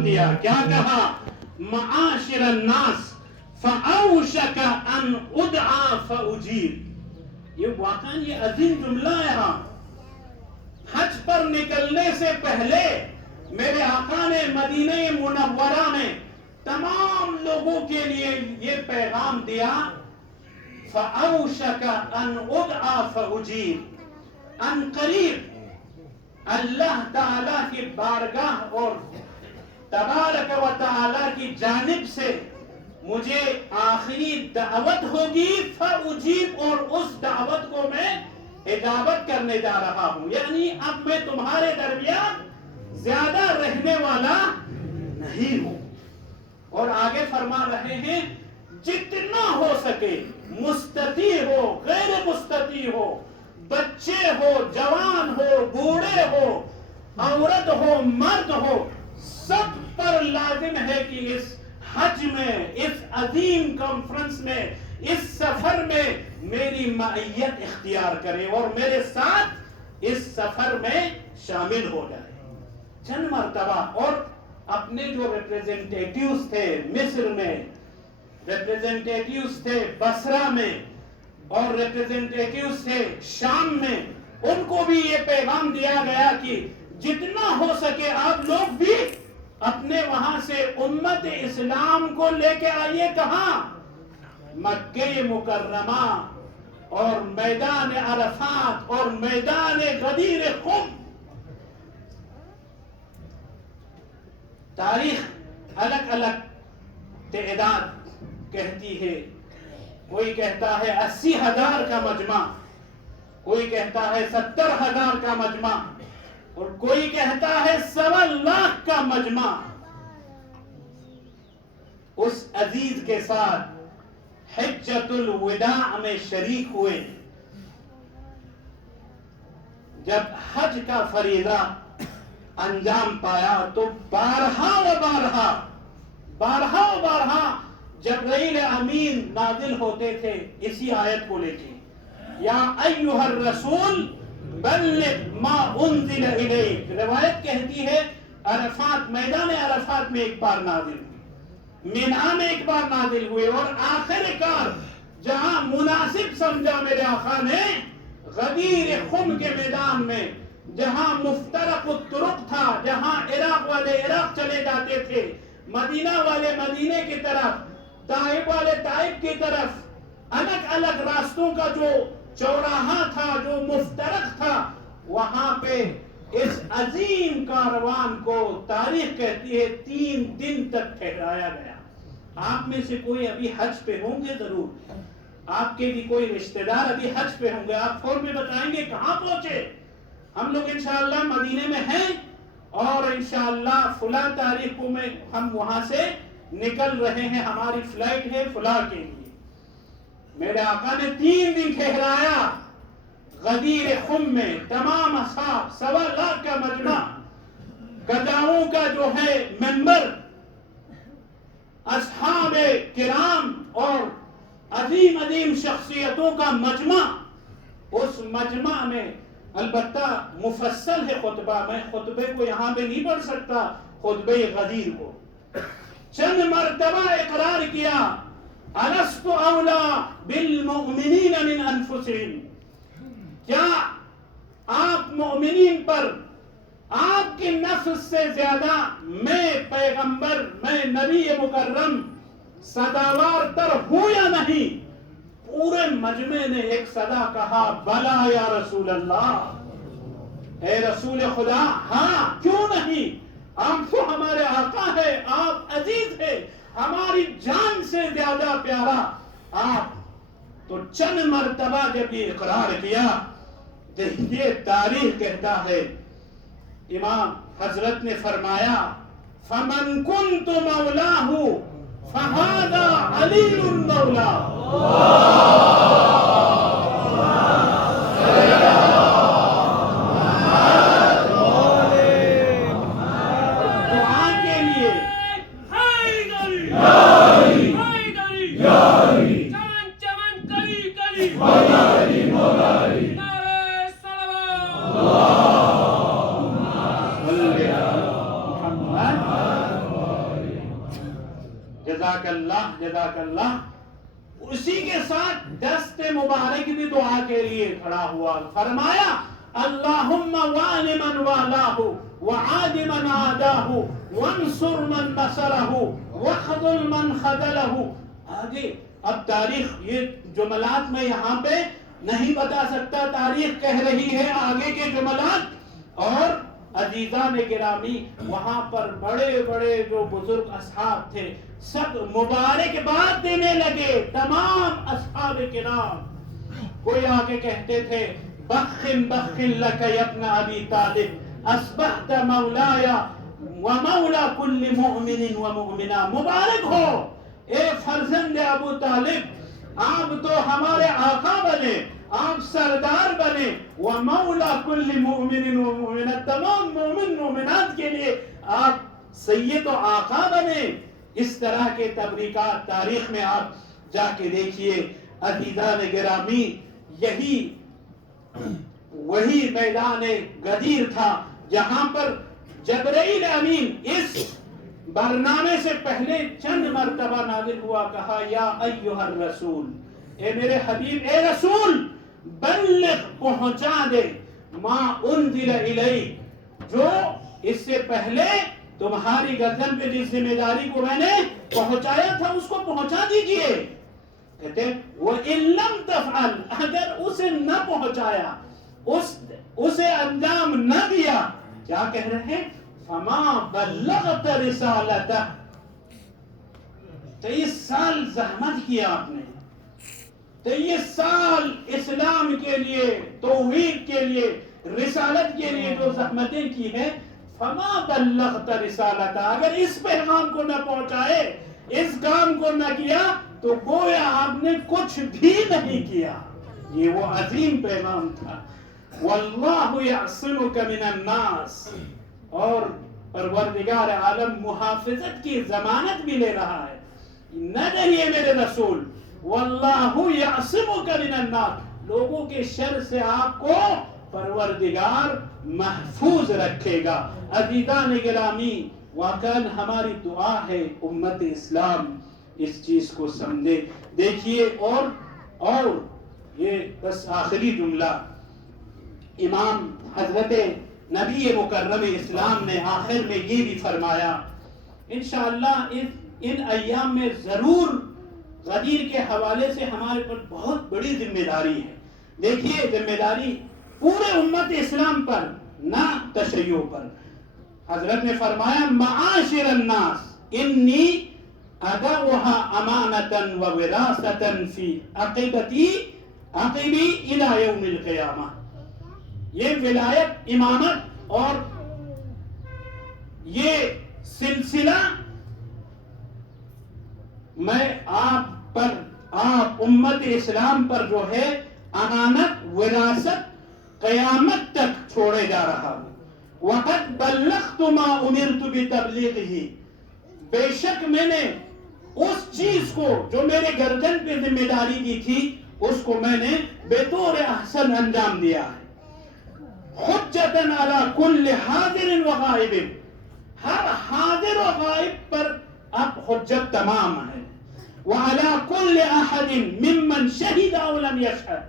دیا. کیا کہا؟ معاشر الناس فاوشک ان ادعا فاجیب. یہ واقعا یہ عظیم جملہ ہے. ہاں حج پر نکلنے سے پہلے میرے آقا نے مدینہ منورہ میں تمام لوگوں کے لیے یہ پیغام دیا فَأَوْشَكَ أَنْ أُدْعَى فَأُجِيبُ. ان قریب اللہ تعالیٰ کی بارگاہ اور تبارک و تعالیٰ کی جانب سے مجھے آخری دعوت ہوگی فَأُجِيبُ، اور اس دعوت کو میں اجابت کرنے جا رہا ہوں. یعنی اب میں تمہارے درمیان زیادہ رہنے والا نہیں ہوں. اور آگے فرما رہے ہیں جتنا ہو سکے، مستطیع ہو غیر مستطیع ہو، بچے ہو جوان ہو بوڑھے ہو عورت ہو مرد ہو، سب پر لازم ہے کہ اس حج میں، اس عظیم کانفرنس میں، اس سفر میں میری معیت اختیار کرے اور میرے ساتھ اس سفر میں شامل ہو جائے. چند مرتبہ اور اپنے جو ریپریزنٹیٹیوز تھے مصر میں، ریپریزنٹیٹیوز تھے بصرہ میں، اور ریپریزنٹیٹیوز تھے شام میں، ان کو بھی یہ پیغام دیا گیا کہ جتنا ہو سکے آپ لوگ بھی اپنے وہاں سے امت اسلام کو لے کے آئیے. کہاں؟ مکہ مکرمہ اور میدان عرفات اور میدان غدیر خم. تاریخ الگ الگ تعداد کہتی ہے. کوئی کہتا ہے 80,000 کا مجمع، کوئی کہتا ہے 70,000 کا مجمع، اور کوئی کہتا ہے 1.25 کا مجمع. اس عزیز کے ساتھ حجۃ الوداع میں شریک ہوئے. جب حج کا فریضہ انجام پایا تو بارہا و بارہا جبرائیل امین نازل ہوتے تھے اسی آیت کو لے کے، یا ایھا الرسول بلغ ما انزل الیک. روایت کہتی ہے عرفات، میدان عرفات میں ایک بار نازل ہوئی، مینا میں ایک بار نازل ہوئے، اور آخر کار جہاں مناسب سمجھا میرے آقا نے غدیر خم کے میدان میں، جہاں مفترق الطرق تھا، جہاں عراق والے عراق چلے جاتے تھے، مدینہ والے مدینے کی طرف، طائف والے طائف کی طرف، الگ الگ راستوں کا جو چوراہا تھا، جو مفترق تھا، وہاں پہ اس عظیم کاروان کو تاریخ کہتی ہے 3 دن تک ٹھہرایا گیا. آپ میں سے کوئی ابھی حج پہ ہوں گے، ضرور آپ کے بھی کوئی رشتہ دار ابھی حج پہ ہوں گے. آپ فون میں بتائیں گے کہاں پہنچے. ہم لوگ انشاءاللہ مدینے میں ہیں، اور انشاءاللہ فلاں تاریخ کو میں ہم وہاں سے نکل رہے ہیں، ہماری فلائٹ ہے فلاں کے لیے. میرے آقا نے 3 دن ٹھہرایا غدیر خم میں. تمام اصحاب، 1.25 کا مجمع، گداؤں کا جو ہے ممبر، اصحاب کرام اور عظیم عظیم شخصیتوں کا مجمع. اس مجمع میں البتہ مفصل ہے خطبہ، میں خطبے کو یہاں پہ نہیں پڑھ سکتا، خطبہ غدیر کو. چند مرتبہ اقرار کیا الست اولا بالمؤمنین من انفسہم. کیا آپ مومنین پر آپ کی نفس سے زیادہ میں پیغمبر، میں نبی مکرم صداوار تر ہوں یا نہیں؟ پورے مجمع نے ایک صدا کہا بلا یا رسول اللہ، اے رسول خدا ہاں کیوں نہیں، آپ تو ہمارے آقا ہے، آپ عزیز ہے، ہماری جان سے زیادہ پیارا آپ. تو چند مرتبہ جب یہ اقرار کیا تو یہ تاریخ کہتا ہے، امام حضرت نے فرمایا فمن کنت مولاہ فہذا علی المولا. جزاک اللہ جزاک اللہ. اسی کے ساتھ دست مبارک بھی دعا کے لیے کھڑا ہوا. فرمایا اللہم وال من والاہ وعاد من عاداہ وانصر من نصرہ وخذل من خذلہ. آگے اب تاریخ یہ جملات میں یہاں پہ نہیں بتا سکتا، تاریخ کہہ رہی ہے آگے کے جملات. اور عزیزان گرامی وہاں پر بڑے بڑے جو بزرگ اصحاب تھے سب مبارکباد دینے لگے. تمام اصحاب کرام کوئی آگے کہتے تھے بخن بخن لک یا ابن ابی طالب اصبحت مولایا ومولا کل مؤمن ومؤمنہ. مبارک ہو اے فرزند ابو طالب، آپ تو ہمارے آقا بنے، آپ سردار بنے. ومولا کل مؤمن ومؤمنہ، تمام مومن مومنات کے لیے آپ سید و آقا بنے. اس طرح کے تبریکات تاریخ میں آپ جا کے دیکھیے. عزیزان گرامی یہی وہی میدان غدیر تھا جہاں پر جبرائیل امین اس برنامے سے پہلے چند مرتبہ نازل ہوا. کہا یا ایھا الرسول، اے میرے حبیب، اے رسول، بلغ پہنچا دے ما انزل الیک، جو اس سے پہلے تمہاری گردن پہ جس ذمہ داری کو میں نے پہنچایا تھا اس کو پہنچا دیجئے. کہتے وَإِن لَمْ تَفْعَلْ، اگر اسے نہ پہنچایا، اسے انجام نہ دیا، کیا کہہ رہے ہیں فَمَا بَلَّغْتَ رِسَالَتَهُ. 23 سال زحمت کیا آپ نے، 23 سال اسلام کے لیے، توحید کے لیے، رسالت کے لیے جو زحمتیں کی ہیں. فما بلغت رسالتہ، اگر اس پیغام کو نہ پہنچائے، اس کام کو نہ کیا تو گویا آپ نے کچھ بھی نہیں کیا. یہ وہ عظیم پیغام تھا. واللہ یعصمک من الناس، اور پروردگار عالم محافظت کی ضمانت بھی لے رہا ہے. نہ ڈریے میرے رسول، واللہ یعصمک من الناس، لوگوں کے شر سے آپ کو پروردگار محفوظ رکھے گا. عزیزان گرامی واقعاً ہماری دعا ہے امت اسلام اس چیز کو سمجھے. دیکھیے اور یہ بس آخری جملہ، امام حضرت نبی مکرم اسلام نے آخر میں یہ بھی فرمایا. انشاءاللہ ان ایام میں ضرور غدیر کے حوالے سے ہمارے پر بہت بڑی ذمہ داری ہے. دیکھیے ذمہ داری پورے امت اسلام پر، نہ تشیع پر. حضرت نے فرمایا معاشر الناس انی ادعوها امانتا ووراثتا فی عقبی الى یوم القیامہ. یہ ولایت، امامت اور یہ سلسلہ میں آپ پر، آپ امت اسلام پر جو ہے امانت، وراثت قیامت تک چھوڑے جا رہا ہوں. وقد بلغت ما امرت بتبلیغه، بے شک میں نے اس چیز کو جو میرے گردن پہ ذمہ داری دی تھی اس کو میں نے بطور احسن انجام دیا ہے. حجتا علی کل حاضر و غائب، ہر حاضر و غائب پر اب حجت تمام ہے. وعلی کل احد ممن شہد او لم یشہد،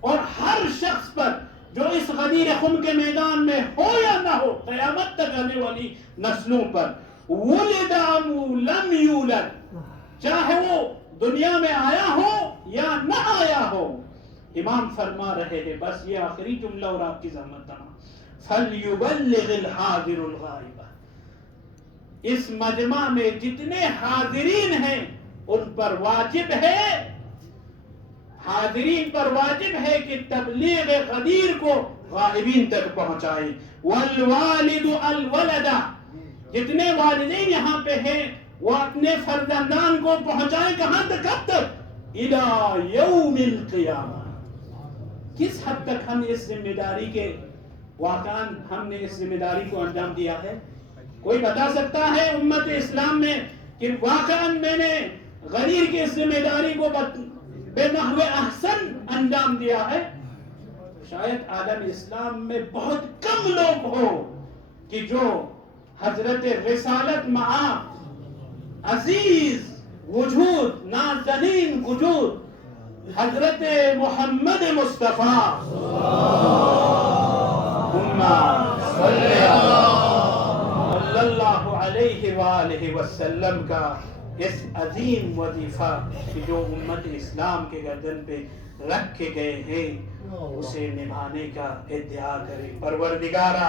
اور ہر شخص پر جو اس غدیر خم کے میدان میں ہو یا نہ ہو، قیامت تک آنے والی نسلوں پر، ولد ام لم یولد، چاہے وہ دنیا میں آیا ہو یا نہ آیا ہو. امام فرما رہے ہیں بس یہ آخری جملہ اور آپ کی زحمت تمام. فَلْيُبَلِّغِ الْحَاضِرُ الْغَائِبَ، اس مجمع میں جتنے حاضرین ہیں ان پر واجب ہے، حاضرین پر واجب ہے کہ تبلیغ غدیر کو غائبین تک پہنچائیں. والوالد الولد، جتنے والدین یہاں پہ ہیں وہ اپنے فرزندان کو پہنچائیں. کہاں تک؟ کب تک؟ الی یوم القیامہ. کس حد تک ہم اس ذمہ داری کے، واقعاً ہم نے اس ذمہ داری کو انجام دیا ہے؟ کوئی بتا سکتا ہے امت اسلام میں کہ واقعاً میں نے غدیر کی اس ذمہ داری کو بے نحو احسن انجام دیا ہے؟ شاید عالم اسلام میں بہت کم لوگ ہو کہ جو حضرت رسالت مع عزیز وجود نازنین وجود حضرت محمد مصطفیٰ صلی اللہ علیہ وآلہ وسلم کا اس عظیم وظیفہ کہ جو امت اسلام کے گردن پہ رکھ کے گئے ہیں اسے نبھانے کا ادعا کریں۔ پروردگارا